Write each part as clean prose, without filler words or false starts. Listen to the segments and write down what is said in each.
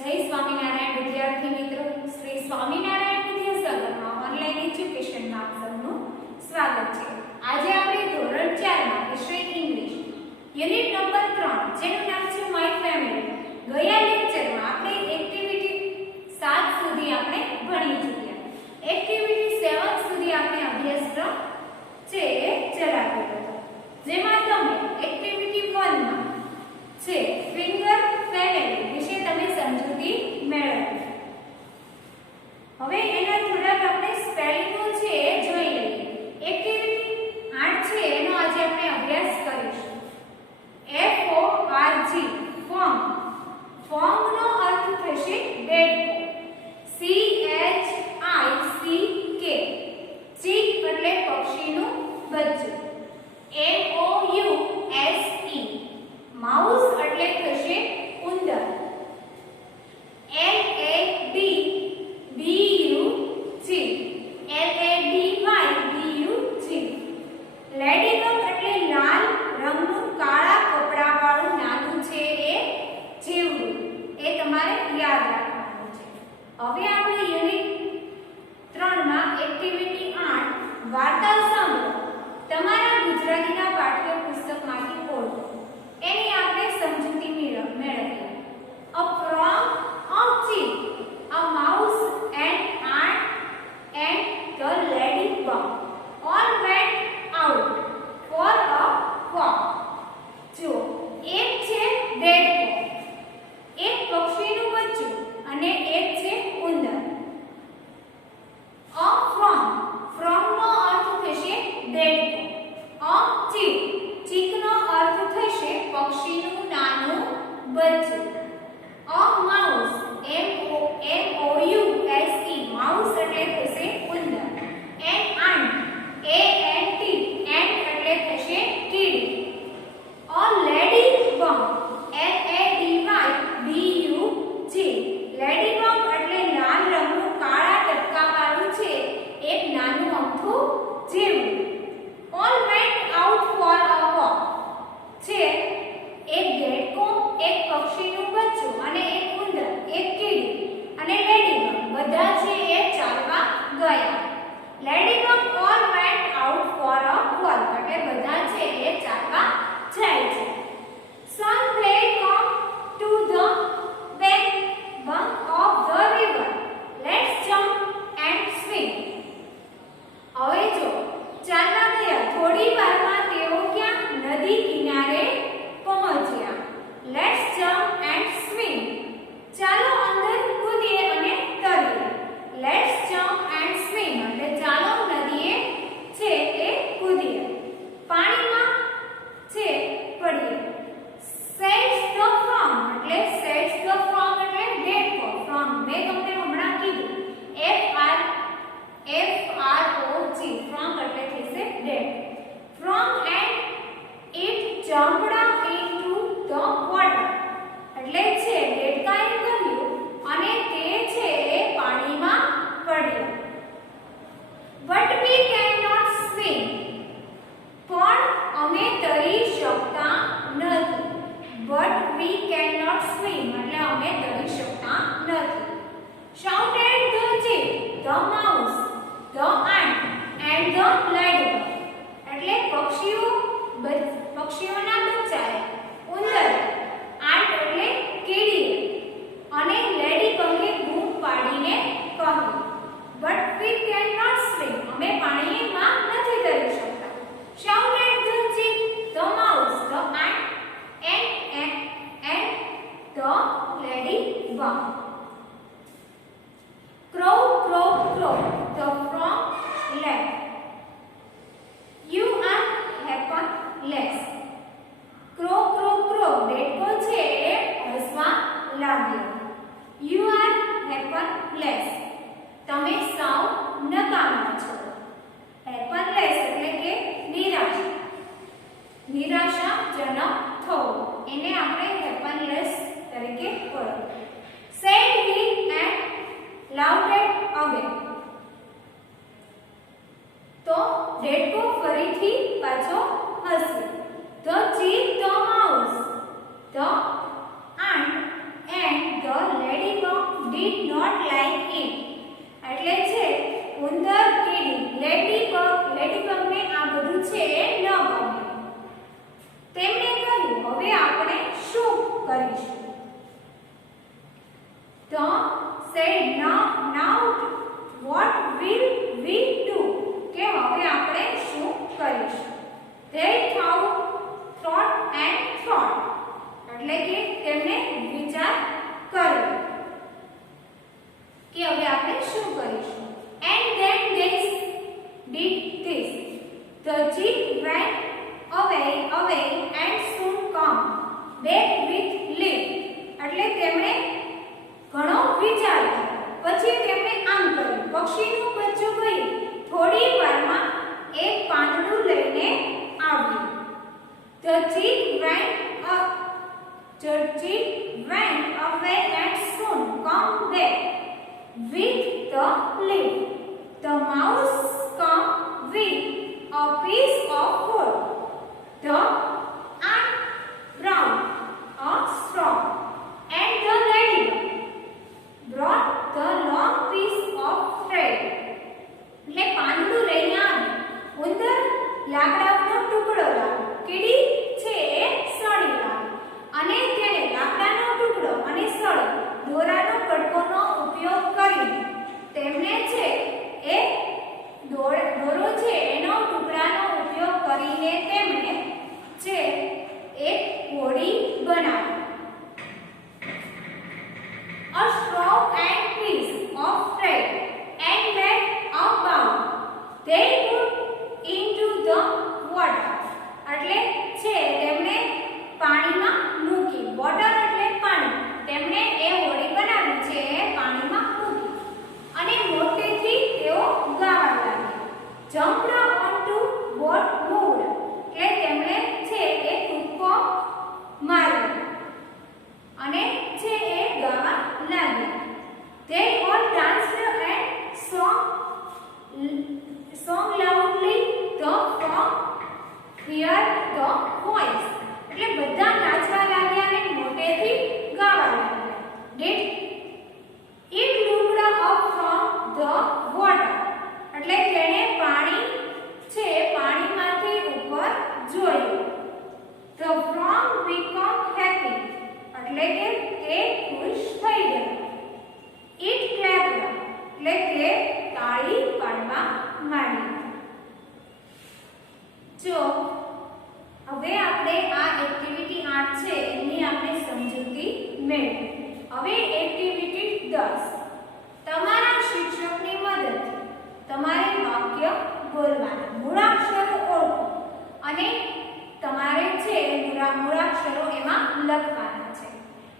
જય સ્વામિનારાયણ વિદ્યાર્થી મિત્રો, શ્રી સ્વામિનારાયણ વિદ્યાસાગરમાં ઓનલાઈન એજ્યુકેશનમાં આપ સૌનું સ્વાગત છે। આજે આપણે ધોરણ 4 માં વિષય ઇંગ્લિશ યુનિટ નંબર 3 જેનું નામ છે માય ફેમિલી। ગયા લેક્ચરમાં આપણે એક્ટિવિટી 7 સુધી આપણે ભણી ચૂક્યા। એક્ટિવિટી 7 સુધી આપણે અભ્યાસક્રમ છે એ ચલાવ્યો હતો, જેમાં તમે એક્ટિવિટી 1 માં છે ફિંગર ફેમિલી વિશે તમે સમજૂતી મેળવી। હવે એના થોડાક આપણે સ્પેલિંગો છે એ જોઈ લઈએ। એક્ટિવિટી 8 છે એનો આજે આપણે અભ્યાસ કરીશું। FORG ફોર્મ, ફોર્મ નો અર્થ થશે ડેડ। CHICK ચીક એટલે પક્ષીનું બચ્ચું। MOUSE માઉસ એટલે થશે ઉંદર। LADYBUG લેડીબગ એટલે લાલ રંગનું કાળા કપડાવાળું નાનું છે એ જીવડું, એ તમારે યાદ રાખવાનું છે। હવે આપણે યુનિટ 3 માં એક્ટિવિટી 8 વાર્તા સાંભળો તમારા ગુજરાતીના પાઠ્યપુસ્તકમાંથી ઓળખો એની આપણે સમજૂતી મેળવીએ। A frog, a chick, a mouse, an ant, and the ladybug all went out for a walk. જો એક છે ડેડ, એક પક્ષીનું બચ્ચું અને એક છે ઉંદર। A frog, frog નો અર્થ થશે ડેડ। A chick, chick નો અર્થ થશે પક્ષીનું નાનું બચ્ચું। A mouse, MOUSE માઉસ એટલે થશે ઉંદર। An ant, ANT, ant એટલે થશે કીડી। A ladybug, LADYBUG લેડીબગ એટલે લાલ રંગનું કાળા ટપકાવાળું છે એક નાનું અમથું જીવડું। All went out for a walk છે એક દેડકો, એક પક્ષીનું બચ્ચું અને એક ઉંદર, એક કીડી અને લેડીબગ બધા છે એ ચાલવા ગયા। લેડીબગ all went out for a walk એટલે બધા છે એ ચાલવા જાય છે। Some they come to the bank of the river. Let's jump and swim. હવે જો ચાલવા ગયા, થોડી વારમાં તેઓ ક્યાં નદી કિનારે પહોંચ્યા। Let's jump and swim. ચાલો અંદર કૂદીએ અને તરીએ। Let's jump and swim એટલે ચાલો નદીએ છે એ કૂદીએ, પાણીમાં છે પડીએ। Sails the frog એટલે sails the frog એટલે ડેડકો, frog મેં તમને હમણાં કીધું FROG frog એટલે થશે dead. Frog and it jumped into the water એટલે છે ડેડકાએ કર્યું અને તે છે એ પાણીમાં પડ્યો। But we cannot swim પણ અમે તરી શકતા નથી। But we cannot swim એટલે અમે તરી શકતા નથી। Shouted the chick, the mouse, the ant and the ladybug એટલે પક્ષીઓના બચ્ચાએ, ઉંદર, આંટ એટલે કીડી અને લેડીબગે બૂમ પાડીને કહ્યું But we cannot swim અમે પાણીમાં નથી તરી શકતા। Shouted the chick, the mouse, the ant and the ladybug. Crow, crow, crow, the frog left. You are helpless. Crow, crow, crow, ડેડકો છે એ હસવા લાગ્યો। You are helpless. તમે સાવ નકામા છો। helpless એટલે કે નિરાશાજનક થવું, એને આપણે helpless તરીકે ઓળખીએ। Said he and laughed again. તો ડેડકો ફરીથી પાછો હસ્યો। The chick, the mouse, the ant and the ladybug chick went away and soon come back with the leaf. The mouse come with a piece of wood. The ant brought a straw, and the ladybug brought the long piece of thread. એટલે પાંદડું લઈને આવી, ઉંદર લાકડાનો ટુકડો લાવ્યો, કીડી છે એ સળી લાવી અને તેણે લાકડાનો ટુકડો અને સળી દોરાનો કટકોનો ઉપયોગ કરીને તેમણે છે એ દોરો છે એનો ટુકડાનો ઉપયોગ કરીને તેમણે છે એક હોડી બનાવી. A straw and piece of thread and made a bowl. They put into the water. એટલે છે તેમણે પાણીમાં મૂકી. વોટર એટલે પાણી. તેમણે એ હોડી બનાવી છે એ પાણીમાં મૂકી અને મોટેથી તેઓ ગાવા લાગ્યા. Jumped onto boat moved. એટલે તેમણે છે એ કૂદકો માર્યો અને છે એ ગાવા લાગ્યા. They all danced and song loudly. The frog heard the voice. એટલે બધા નાચવા લાગ્યા અને મોટેથી ગાવા લાગ્યા. Did it looked up from the water. એટલે તેણે પાણી છે પાણીમાંથી ઉપર જોયું. The frog became happy. એટલે કે તે ખુશ થઈ ગયો. It clapped. એટલે તે તાળી પાડવા માંડી. જો હવે આપણે આ એક્ટિવિટી 8 છે એની આપણે સમજૂતી મેળવી. હવે એક્ટિવિટી 10. તમારા શિક્ષકની મદદથી તમારે વાક્ય બોલવાના, મૂળાક્ષરો ઓળખો અને તમારે છે મૂળાક્ષરો એમાં લખવાના છે.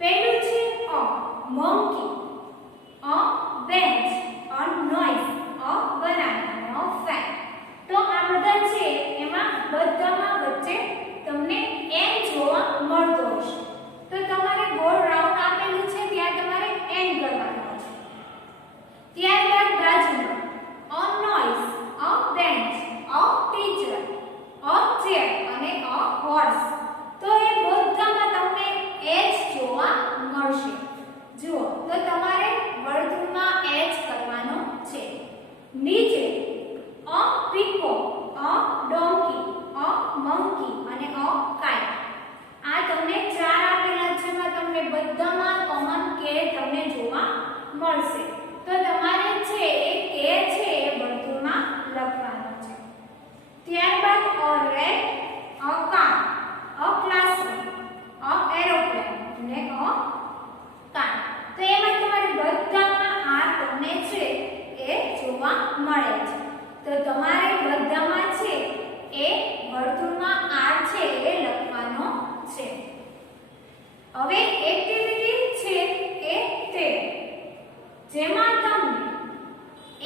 પહેલું છે અ, monkey, a bench, a noise, a banana, a fan. તો આ બધા છે એમાં બધામાં વચ્ચે તમને એન જોવા મળતો હશે. તો તમારે ગોળ રાઉન્ડ આપેલું છે ત્યાં તમારે એન કરવાનો છે. ત્યારબાદ બાજુમાં a noise, a bench, a teacher, a chair અને a horse. તો એ બધામાં તમને એચ જોવા મળશે. જુઓ તો તમારે વર્તુળમાં એચ કરવાનો છે. નીચે a peacock, a donkey, a monkey અને a kite. આ તમને ચાર આપેલા છે એમાં તમને બધામાં કોમન કે તમને જોવા મળશે. તો તમારે છે એ કે છે એ વર્તુળમાં લખવાનો છે. ત્યારબાદ a rat, a car, a classroom, a aeroplane અને a car. તો એમાં તમારે બધામાં આ તમને છે એ જોવા મળે છે. તો તમારે બધામાં છે એ વર્તુળમાં આર છે એ લખવાનો છે. હવે એક્ટિવિટી છે એ તે જેમાં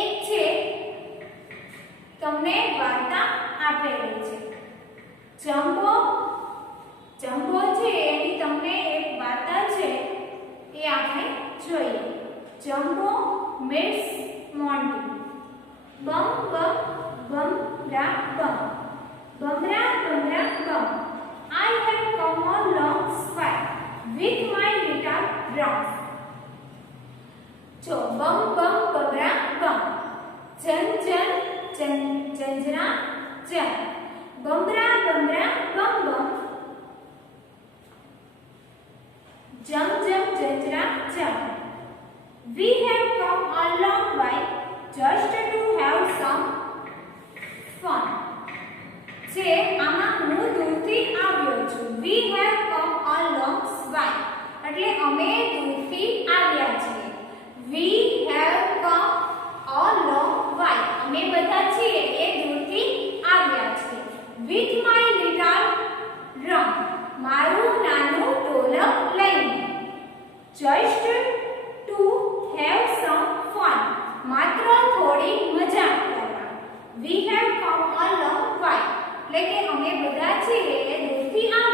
એક છે તમને વાર્તા આપેલી છે. જંબો છે એની તમને એક વાર્તા છે એ આપણે જોઈએ. જંબો meets Monty. Bam Bam બમરા Bam, બમરા બમરા Bam. I have come a long way with my little drums. જો બમ બમ બમરા બમ, જન જન જંજરા જન, બમરા બમરા બમ બમ, જમ જમ જંજરા જમ. We have come a long way just to have some fun. છે આમાં હું દૂરથી આવ્યો છું. We have come a long way. એટલે અમે દૂરથી આવ્યા છીએ. We have come a long way. અમે બધા છીએ એ દૂરથી આવ્યા છીએ. With my little drum. મારું નાનું ઢોલક લઈને. Just to have some fun. માત્ર થોડી મજા કરવા. We have come a long way. એટલે કે અમે બધા છીએ એ દૂરથી આવ્યા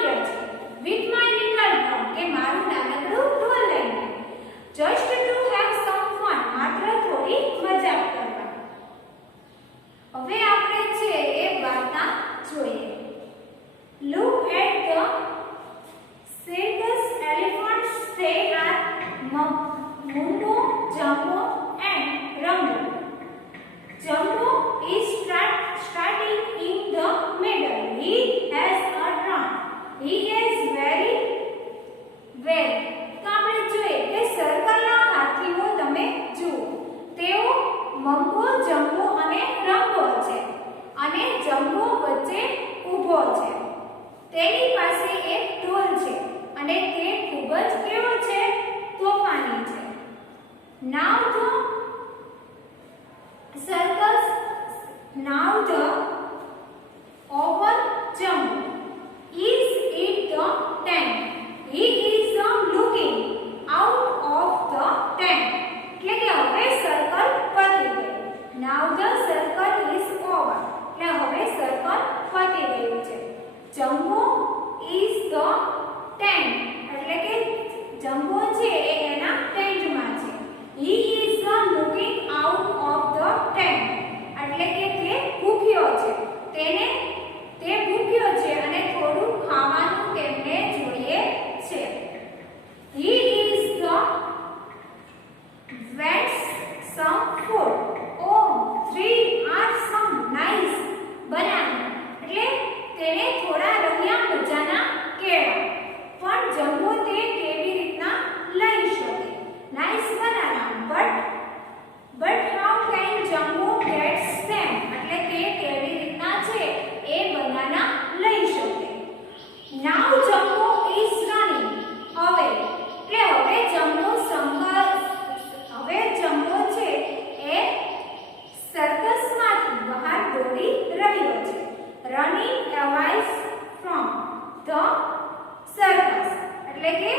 એક ઢોલ છે અને તે ખૂબ જ કેવો છે? તોફાની છે. Now the owl Jumbo is in the tent. He is looking out of the tent. એટલે કે હવે સર્કલ પતી ગયું. Now the circle is over. એટલે હવે સર્કલ પતી ગયું છે. Jumbo is the tent. એટલે કે જમ્બો છે એ એના ટેન્ટમાં છે. He is looking out of the tent. એટલે કે તે ભૂખ્યો છે. તે ભૂખ્યો છે અને થોડું ખાવાનું તેમને જોઈએ છે. He is wants some food. Oh, 3 are some nice banana. એટલે તેને થોડા રમ્યા મજાના કેળા. પણ જમ્બો તે કેવી રીતના લઈ શકે? Nice banana. but how can Jumbo gets them? એટલે તે કેવી રીતના છે એ બનાના લઈ શકે? Now Jumbo is running away. એટલે હવે જમ્બો છે એ સર્કસમાંથી બહાર દોડી રહ્યો છે. Running away from the circus. એટલે કે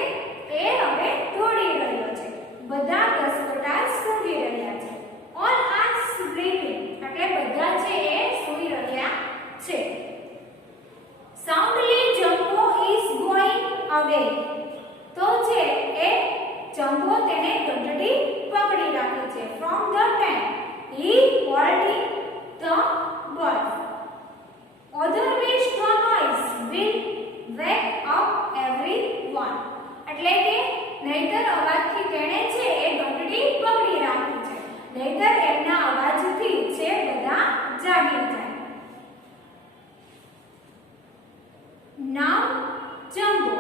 એ હવે દોડી રહ્યો છે. બધા ઘસઘટા સૂંઘી રહ્યા છે. All are sleeping. એટલે બધા છે એ સૂઈ રહ્યા છે. Soundly Jumbo is going away. તો છે એ જમ્બો તેને ઘંટડી પકડી રાખે છે. From the tent. He holding the birds. Otherwise the noise will wake up everyone. એટલે કે નહીતર અવાજથી તેણે છે એ ઘંટડી પકડી રાખી છે. નહીતર એમના અવાજથી છે બધા જાગી જાય. Now Jumbo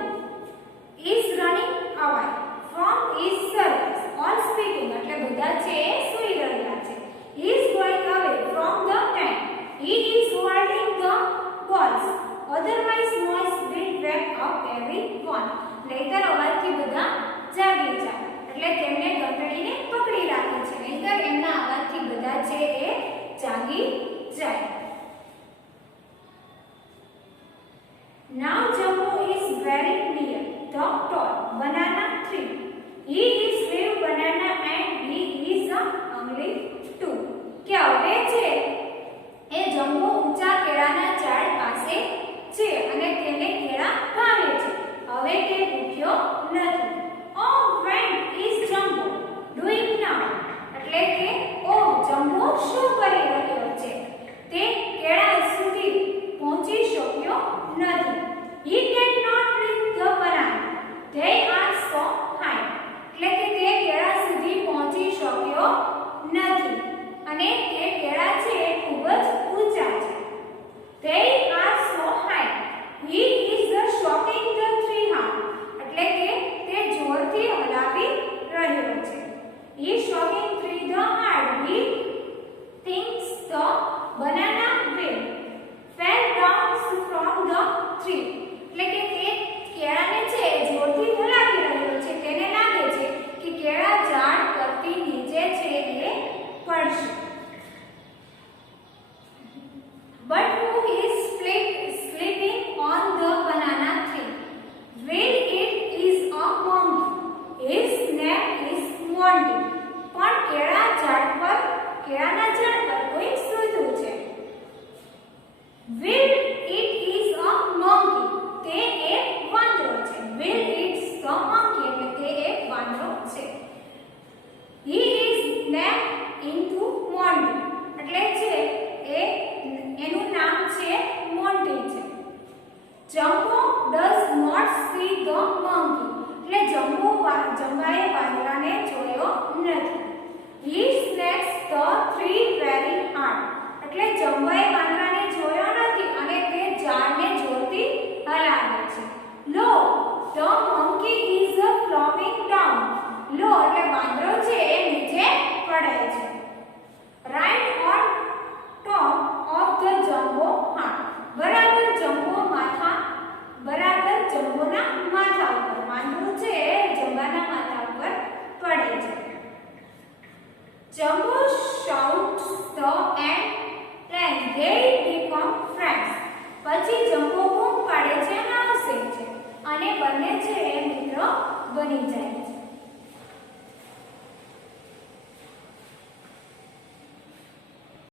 is running away from his circus. All speaking. એટલે બધા છે એ સૂઈ રહ્યા છે. He is going away from the tent. He is holding the balls. Otherwise noise will wake up everyone. નહીતર અવાજથી બધા જાગી જાય. એટલે તેમને ઘંટડીને પકડી રાખે છે. નહીતર એમના અવાજથી બધા છે એ જાગી જાય. Now Jumbo is very near the tall banana tree. He is sweet banana and he is only 2. કે હવે છે એ જમ્બો ઊંચા કેળાના ઝાડ પાસે છે અને તેને કેળા ભાવે છે. હવે તે ભૂખ્યો નથી. Oh, when is Jumbo doing now? એટલે કે ઓ જમ્બો શું કરી રહ્યો છે? તે કેળા સુધી પહોંચી શક્યો નથી. He cannot reach the banana. They are so high. એટલે કે તે કેળા સુધી પહોંચી શક્યો નથી અને તે કેળા છે એ ખૂબ જ ઊંચા છે. They are so high. He is shocking the tree hard. એટલે કે તે જોરથી હલાવી રહ્યો છે. He is shocking tree the hard. He thinks the banana will fall down from the tree. એટલે કે તે કેળાને છે એ જોરથી હલાવી રહ્યો છે. તેને લાગે છે કે કેળા ઝાડ પરથી નીચે છે એ પડશે. But who is sleeping on the banana tree? Well, it is a monkey. His name is Monty. પણ કેળાના ઝાડ પર કોઈ સૂતું છે. Well, it is a monkey. તે એક વાંદરો છે. Well, it's the monkey. એટલે તે એક વાંદરો છે. He is named into Monty. એટલે છે એ એનું નામ છે મોન્ટી છે. Jumbo does not see the monkey. એટલે જમ્બાએ વાંદરાને જોયો નથી. He snacks the tree very hard. એટલે જમ્બાએ વાંદરાને જોયો નથી અને તે ઝાડને જોરથી હલાવે છે. Lo, the monkey is falling down. Lo એટલે વાંદરો છે એ નીચે પડે છે. Right on top of the Jumbo heart. બરાબર જમ્બો બંને છે એ મિત્રો બની જાય છે.